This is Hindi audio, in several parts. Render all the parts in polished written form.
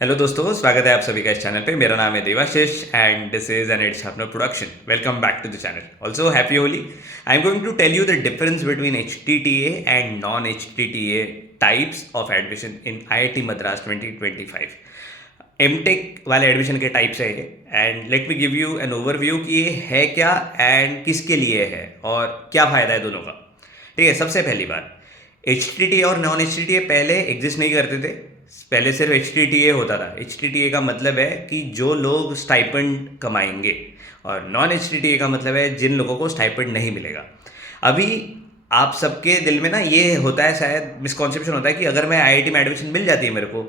हेलो दोस्तों, स्वागत है आप सभी का इस चैनल पे। मेरा नाम है Devashish and this is an it's अपना production. Welcome back to the channel. Also happy Holi. I am going to tell you the difference between HTTA and non HTTA types of admission in IIT Madras 2025। MTech वाले एडमिशन के टाइप्स है ये, and let me give you an overview कि ये है क्या एंड किसके लिए है और क्या फ़ायदा है दोनों का। ठीक है, सबसे पहली बात, HTTA और नॉन HTTA पहले एग्जिस्ट नहीं करते थे। पहले सिर्फ HTTA होता था। HTTA का मतलब है कि जो लोग स्टाइपेंड कमाएंगे, और नॉन HTTA का मतलब है जिन लोगों को स्टाइपेंड नहीं मिलेगा। अभी आप सबके दिल में ना ये होता है, शायद मिसकॉन्सेप्शन होता है कि अगर मैं IIT में एडमिशन मिल जाती है मेरे को,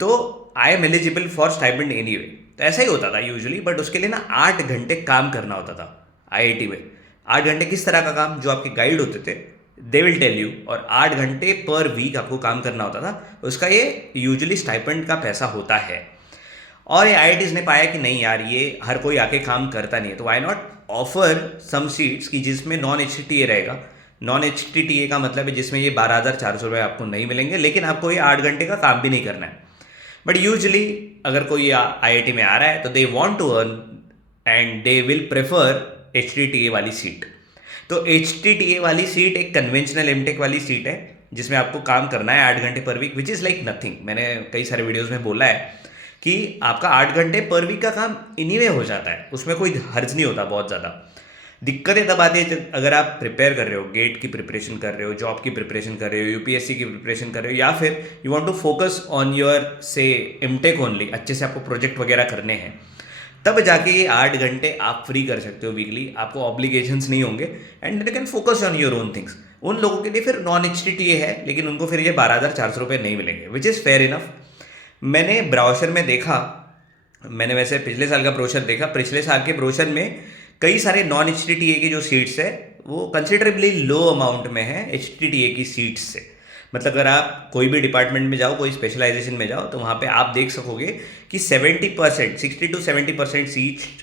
तो I am eligible for stipend any way. तो ऐसा ही होता था यूजुअली, बट उसके लिए ना 8 घंटे काम करना होता था IIT में। 8 घंटे किस तरह का काम? जो आपके गाइड होते थे दे विल टेल यू, और 8 घंटे पर वीक आपको काम करना होता था। उसका ये यूजुअली स्टाइपेंड का पैसा होता है। और ये IITs ने पाया कि नहीं यार, ये हर कोई आके काम करता नहीं है, तो why not offer some seats की जिसमें नॉन HTTA रहेगा। नॉन HTTA का मतलब है जिसमें ये 12,400 रुपये आपको नहीं मिलेंगे, लेकिन आपको ये 8 घंटे का काम भी नहीं करना है। बट यूजली अगर कोई IIT में आ रहा है तो they want to earn and they will prefer HTTA वाली सीट। तो HTTA वाली सीट एक कन्वेंशनल एमटेक वाली सीट है जिसमें आपको काम करना है 8 घंटे per week, which is like nothing. मैंने कई सारे वीडियोस में बोला है कि आपका 8 घंटे पर वीक का काम इन्हीं हो जाता है, उसमें कोई हर्ज नहीं होता बहुत ज़्यादा। दिक्कतें तब आती है जब अगर आप प्रिपेयर कर रहे हो, गेट की प्रिपरेशन कर रहे हो, जॉब की प्रिपरेशन कर रहे हो, UPSC की प्रिपरेशन कर रहे हो, या फिर you want to focus on your से एमटेक ओनली, अच्छे से आपको प्रोजेक्ट वगैरह करने हैं। तब जाके ये 8 घंटे आप फ्री कर सकते हो वीकली, आपको ऑब्लिगेशंस नहीं होंगे and you can focus on your own things. उन लोगों के लिए फिर नॉन HTTA है, लेकिन उनको फिर ये 12,400 रुपये नहीं मिलेंगे, विच इज़ फेयर इनफ। मैंने ब्राउशर में देखा, मैंने वैसे पिछले साल का ब्रोशर देखा, पिछले साल के ब्रोशर में कई सारे नॉन HTTA की जो सीट्स है वो कंसिडरेबली लो अमाउंट में है HTTA की सीट्स से। मतलब अगर आप कोई भी डिपार्टमेंट में जाओ, कोई स्पेशलाइजेशन में जाओ, तो वहाँ पे आप देख सकोगे कि 70%, 60 to 70%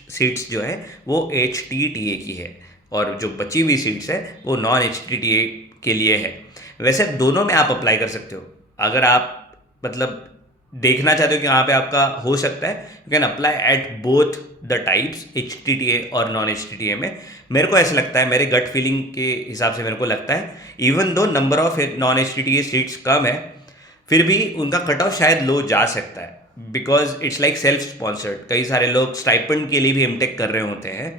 सीट्स जो है वो HTTA की है, और जो बची हुई सीट्स है वो नॉन HTTA के लिए है। वैसे दोनों में आप अप्लाई कर सकते हो। अगर आप मतलब देखना चाहते हो कि यहाँ पे आपका हो सकता है, you can apply at both the types, HTTA और नॉन HTTA में। मेरे को ऐसा लगता है, मेरे गट फीलिंग के हिसाब से मेरे को लगता है, इवन दो number of non HTTA seats कम है, फिर भी उनका कट ऑफ शायद लो जा सकता है, because it's like self sponsored. कई सारे लोग स्टाइपेंड के लिए भी एमटेक कर रहे होते हैं,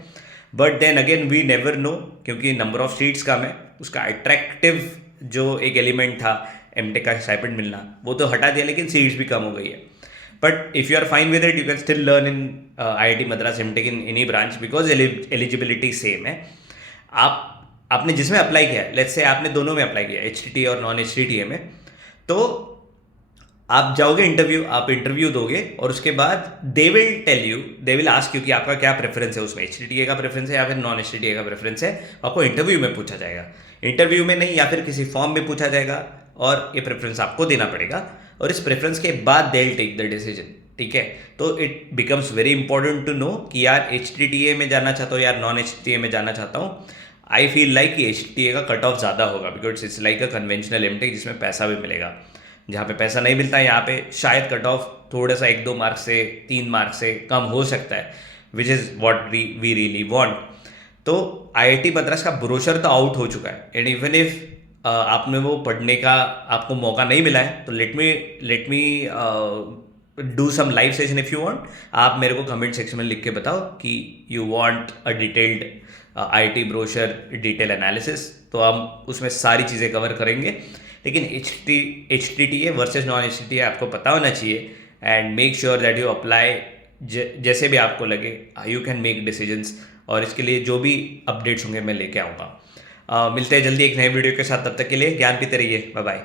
but then again we never know, क्योंकि नंबर ऑफ सीट्स कम है, उसका अट्रैक्टिव जो एक एलिमेंट था एमटेक का स्टाइपेंड मिलना वो तो हटा दिया, लेकिन सीट्स भी कम हो गई है। But if you are fine with it, you can still learn in IIT Madras MTech in any branch, because eligibility same है। आपने जिसमें अप्लाई किया है, लेट्स से आपने दोनों में अप्लाई किया, HTTA और नॉन HTTA में, तो आप जाओगे इंटरव्यू, आप इंटरव्यू दोगे, और उसके बाद they will tell you, they will ask you कि आपका क्या प्रेफरेंस है, उसमें HTTA का प्रेफरेंस है या फिर नॉन HTTA का प्रेफरेंस है। आपको इंटरव्यू में पूछा जाएगा, इंटरव्यू में नहीं, या फिर किसी फॉर्म में पूछा जाएगा, और ये प्रेफरेंस आपको देना पड़ेगा, और इस प्रेफरेंस के बाद they will take the decision. ठीक है, तो it becomes very important to know कि यार HTTA में जाना चाहता हूँ, यार नॉन HTTA में जाना चाहता हूँ। आई फील लाइक कि HTTA का कट ऑफ ज़्यादा होगा, because it's like a conventional MTech जिसमें पैसा भी मिलेगा। जहाँ पे पैसा नहीं मिलता है, यहाँ पे शायद कट ऑफ थोड़ा सा 1-2 मार्क्स से 3 मार्क्स से कम हो सकता है, which is what we really want. तो IIT मद्रास का ब्रोशर तो आउट हो चुका है, एंड इवन इफ आपने वो पढ़ने का आपको मौका नहीं मिला है, तो let me do some live session if you want. आप मेरे को कमेंट सेक्शन में लिख के बताओ कि you want a detailed IIT brochure detail analysis, तो हम उसमें सारी चीज़ें कवर करेंगे। लेकिन HTTA वर्सेस नॉन HTTA आपको पता होना चाहिए, and make sure that you apply जैसे भी आपको लगे, यू कैन मेक डिसीजंस, और इसके लिए जो भी अपडेट्स होंगे मैं लेके आऊँगा। मिलते हैं जल्दी एक नए वीडियो के साथ, तब तक के लिए ज्ञान पीते रहिए, बाय बाय।